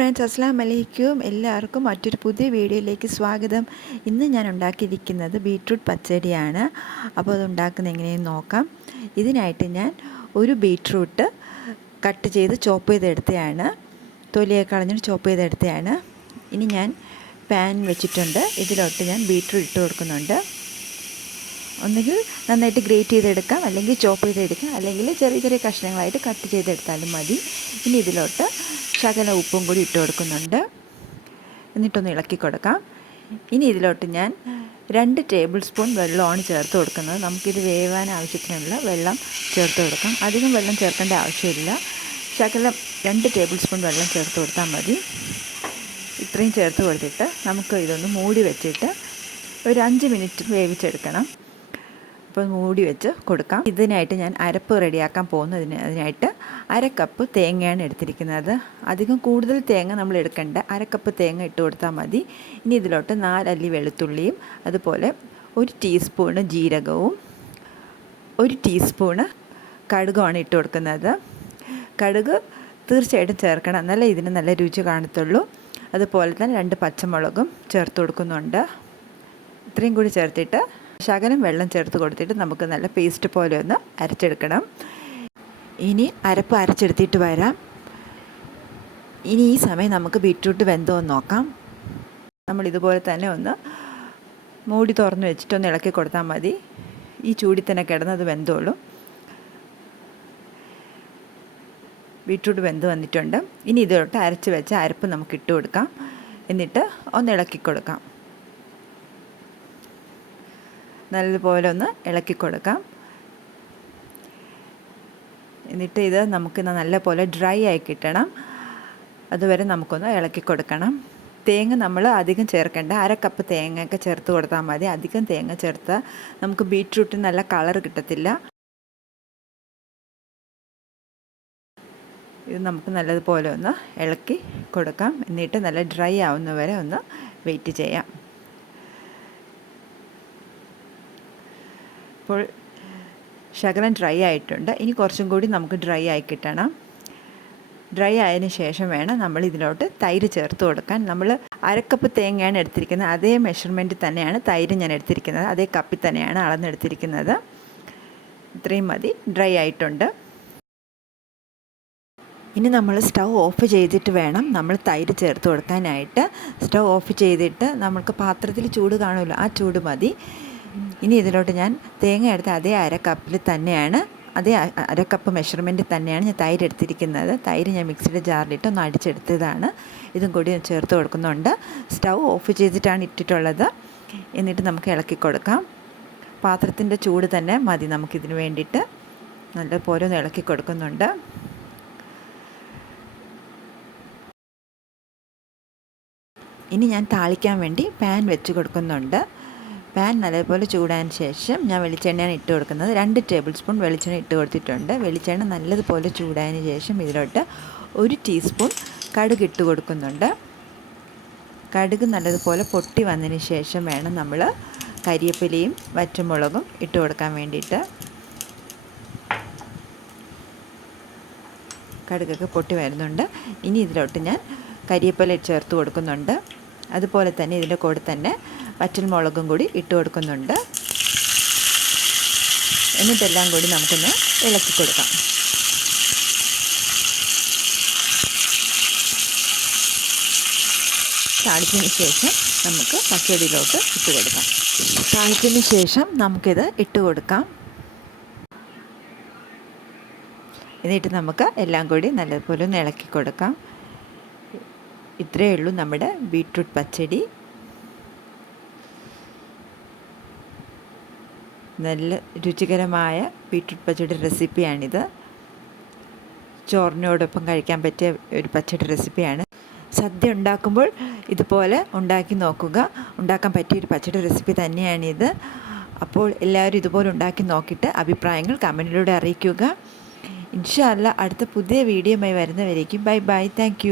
Friends അസ്സാം അലൈക്കും. എല്ലാവർക്കും മറ്റൊരു പുതിയ വീഡിയോയിലേക്ക് സ്വാഗതം. ഇന്ന് ഞാൻ ഉണ്ടാക്കിയിരിക്കുന്നത് ബീട്രൂട്ട് പച്ചടിയാണ്. അപ്പോൾ അത് ഉണ്ടാക്കുന്ന എങ്ങനെയെന്ന് നോക്കാം. ഇതിനായിട്ട് ഞാൻ ഒരു ബീട്രൂട്ട് കട്ട് ചെയ്ത് ചോപ്പ് ചെയ്തെടുത്തതാണ് തൊലിയെ കളഞ്ഞിട്ട് ചോപ്പ് ചെയ്തെടുത്തതാണ് ഇനി ഞാൻ പാൻ വെച്ചിട്ടുണ്ട്. ഇതിലോട്ട് ഞാൻ ബീട്രൂട്ട് ഇട്ട് കൊടുക്കുന്നുണ്ട്. ഒന്നുകിൽ നന്നായിട്ട് ഗ്രേറ്റ് ചെയ്തെടുക്കാം. അല്ലെങ്കിൽ ചോപ്പ് ചെയ്തെടുക്കാം. അല്ലെങ്കിൽ ചെറിയ ചെറിയ കഷ്ണങ്ങളായിട്ട് കട്ട് ചെയ്തെടുത്താലും മതി. ഇനി ഇതിലോട്ട് ശകല ഉപ്പും കൂടി ഇട്ട് കൊടുക്കുന്നുണ്ട്. എന്നിട്ടൊന്ന് ഇളക്കി കൊടുക്കാം. ഇനി ഇതിലോട്ട് ഞാൻ രണ്ട് ടേബിൾ സ്പൂൺ വെള്ളമാണ് ചേർത്ത് കൊടുക്കുന്നത്. നമുക്കിത് വേവാൻ ആവശ്യത്തിനുള്ള വെള്ളം ചേർത്ത് കൊടുക്കാം. അധികം വെള്ളം ചേർക്കേണ്ട ആവശ്യമില്ല. ശകലം രണ്ട് ടേബിൾ സ്പൂൺ വെള്ളം ചേർത്ത് കൊടുത്താൽ മതി. ഇത്രയും ചേർത്ത് കൊടുത്തിട്ട് നമുക്ക് ഇതൊന്ന് മൂടി വെച്ചിട്ട് ഒരു അഞ്ച് മിനിറ്റ് വേവിച്ചെടുക്കണം. അപ്പോൾ മൂടി വെച്ച് കൊടുക്കാം. ഇതിനായിട്ട് ഞാൻ അരപ്പ് റെഡിയാക്കാൻ പോകുന്നതിന് അതിനായിട്ട് അര കപ്പ് തേങ്ങയാണ് എടുത്തിരിക്കുന്നത്. അധികം കൂടുതൽ തേങ്ങ നമ്മൾ എടുക്കേണ്ട. അര കപ്പ് തേങ്ങ ഇട്ട് കൊടുത്താൽ മതി. ഇനി ഇതിലോട്ട് നാലല്ലി വെളുത്തുള്ളിയും അതുപോലെ ഒരു ടീസ്പൂണ് ജീരകവും ഒരു ടീസ്പൂണ് കടുകുമാണ് ഇട്ട് കൊടുക്കുന്നത്. കടുക് തീർച്ചയായിട്ടും ചേർക്കണം. എന്നാലേ ഇതിന് നല്ല രുചി കാണത്തുള്ളൂ. അതുപോലെ തന്നെ രണ്ട് പച്ചമുളകും ചേർത്ത് കൊടുക്കുന്നുണ്ട്. ഇത്രയും കൂടി ചേർത്തിട്ട് ശകലം വെള്ളം ചേർത്ത് കൊടുത്തിട്ട് നമുക്ക് നല്ല പേസ്റ്റ് പോലെ ഒന്ന് അരച്ചെടുക്കണം. ഇനി അരപ്പ് അരച്ചെടുത്തിട്ട് വരാം. ഇനി ഈ സമയം നമുക്ക് ബീട്രൂട്ട് വെന്തോ എന്ന് നോക്കാം. നമ്മൾ ഇതുപോലെ തന്നെ ഒന്ന് മൂടി തുറന്ന് വെച്ചിട്ട് ഒന്ന് ഇളക്കി കൊടുത്താൽ മതി. ഈ ചൂടി തന്നെ കിടന്നത് വെന്തോളും. ബീട്രൂട്ട് വെന്ത് വന്നിട്ടുണ്ട്. ഇനി ഇതിലോട്ട് അരച്ച് വെച്ച അരപ്പ് നമുക്ക് ഇട്ട് കൊടുക്കാം. എന്നിട്ട് ഒന്ന് ഇളക്കി കൊടുക്കാം. നല്ലതുപോലെ ഒന്ന് ഇളക്കി കൊടുക്കാം. എന്നിട്ട് ഇത് നമുക്ക് നല്ലപോലെ ഡ്രൈ ആയി കിട്ടണം. അതുവരെ നമുക്കൊന്ന് ഇളക്കി കൊടുക്കണം. തേങ്ങ നമ്മൾ അധികം ചേർക്കേണ്ട. അര കപ്പ് തേങ്ങയൊക്കെ ചേർത്ത് കൊടുത്താൽ മതി. അധികം തേങ്ങ ചേർത്ത് നമുക്ക് ബീറ്റ്റൂട്ടിന് നല്ല കളർ കിട്ടത്തില്ല. ഇത് നമുക്ക് നല്ലതുപോലെ ഒന്ന് ഇളക്കി കൊടുക്കാം. എന്നിട്ട് നല്ല ഡ്രൈ ആവുന്നവരെ ഒന്ന് വെയിറ്റ് ചെയ്യാം. ഇപ്പോൾ ശകലം ഡ്രൈ ആയിട്ടുണ്ട്. ഇനി കുറച്ചും കൂടി നമുക്ക് ഡ്രൈ ആയി കിട്ടണം. ഡ്രൈ ആയതിനു ശേഷം വേണം നമ്മൾ ഇതിലോട്ട് തൈര് ചേർത്ത് കൊടുക്കാൻ. നമ്മൾ അരക്കപ്പ് തേങ്ങയാണ് എടുത്തിരിക്കുന്നത്. അതേ മെഷർമെന്റ് തന്നെയാണ് തൈര് ഞാൻ എടുത്തിരിക്കുന്നത്. അതേ കപ്പിൽ തന്നെയാണ് അളന്നെടുത്തിരിക്കുന്നത്. ഇത്രയും മതി. ഡ്രൈ ആയിട്ടുണ്ട്. ഇനി നമ്മൾ സ്റ്റൗ ഓഫ് ചെയ്തിട്ട് വേണം നമ്മൾ തൈര് ചേർത്ത് കൊടുക്കാനായിട്ട്. സ്റ്റൗ ഓഫ് ചെയ്തിട്ട് നമുക്ക് പാത്രത്തിൽ ചൂട് കാണുമല്ലോ. ആ ചൂട് മതി. ഇനി ഇതിലോട്ട് ഞാൻ തേങ്ങ എടുത്ത അതേ അര തന്നെയാണ് അതേ അര കപ്പ് മെഷർമെന്റിൽ തന്നെയാണ് ഞാൻ തൈര് എടുത്തിരിക്കുന്നത്. തൈര് ഞാൻ മിക്സിയുടെ ജാറിലിട്ട് ഒന്ന് അടിച്ചെടുത്തതാണ്. ഇതും കൂടി ചേർത്ത് കൊടുക്കുന്നുണ്ട്. സ്റ്റൗ ഓഫ് ചെയ്തിട്ടാണ് ഇട്ടിട്ടുള്ളത്. എന്നിട്ട് നമുക്ക് ഇളക്കി കൊടുക്കാം. പാത്രത്തിന്റെ ചൂട് തന്നെ മതി നമുക്കിതിന് വേണ്ടിയിട്ട്. നല്ലപോലെ ഒന്ന് ഇളക്കി കൊടുക്കുന്നുണ്ട്. ഇനി ഞാൻ താളിക്കാൻ വേണ്ടി പാൻ വെച്ച് കൊടുക്കുന്നുണ്ട്. പാൻ നല്ലപോലെ ചൂടാൻ ശേഷം ഞാൻ വെളിച്ചെണ്ണയാണ് ഇട്ട് കൊടുക്കുന്നത്. രണ്ട് ടേബിൾ സ്പൂൺ വെളിച്ചെണ്ണ ഇട്ട് കൊടുത്തിട്ടുണ്ട്. വെളിച്ചെണ്ണ നല്ലതുപോലെ ചൂടായതിന് ശേഷം ഇതിലോട്ട് ഒരു ടീസ്പൂൺ കടുക് ഇട്ട് കൊടുക്കുന്നുണ്ട്. കടുക് നല്ലതുപോലെ പൊട്ടി വന്നതിന് ശേഷം വേണം നമ്മൾ കരിയപ്പിലയും വറ്റമുളകും ഇട്ട് കൊടുക്കാൻ വേണ്ടിയിട്ട്. കടുകൊക്കെ പൊട്ടി വരുന്നുണ്ട്. ഇനി ഇതിലോട്ട് ഞാൻ കരിയപ്പില ചേർത്ത് കൊടുക്കുന്നുണ്ട്. അതുപോലെ തന്നെ ഇതിന്റെ കൂടെ തന്നെ വറ്റൽമുളകും കൂടി ഇട്ട് കൊടുക്കുന്നുണ്ട്. എന്നിട്ടെല്ലാം കൂടി നമുക്കൊന്ന് ഇളക്കി കൊടുക്കാം. താളിച്ചതിന് ശേഷം നമുക്ക് പച്ചടിയിലോട്ട് ഇട്ട് കൊടുക്കാം. താളിച്ചതിന് ശേഷം നമുക്കിത് ഇട്ട് കൊടുക്കാം. എന്നിട്ട് നമുക്ക് എല്ലാം കൂടി നല്ലതുപോലെ ഒന്ന് ഇളക്കി കൊടുക്കാം. ഇത്രയേ ഉള്ളൂ നമ്മുടെ ബീട്രൂട്ട് പച്ചടി. നല്ല രുചികരമായ ബീട്രൂട്ട് പച്ചടി റെസിപ്പിയാണിത്. ചോറിനോടൊപ്പം കഴിക്കാൻ പറ്റിയ ഒരു പച്ചടി റെസിപ്പിയാണ്. സദ്യ ഉണ്ടാക്കുമ്പോൾ ഇതുപോലെ ഉണ്ടാക്കി നോക്കുക. ഉണ്ടാക്കാൻ പറ്റിയ ഒരു പച്ചടി റെസിപ്പി തന്നെയാണിത്. അപ്പോൾ എല്ലാവരും ഇതുപോലെ ഉണ്ടാക്കി നോക്കിയിട്ട് അഭിപ്രായങ്ങൾ കമന്റിലൂടെ അറിയിക്കുക. ഇൻഷാല്ല അടുത്ത പുതിയ വീഡിയോയുമായി വരുന്നവരേക്കും ബൈ ബൈ. താങ്ക്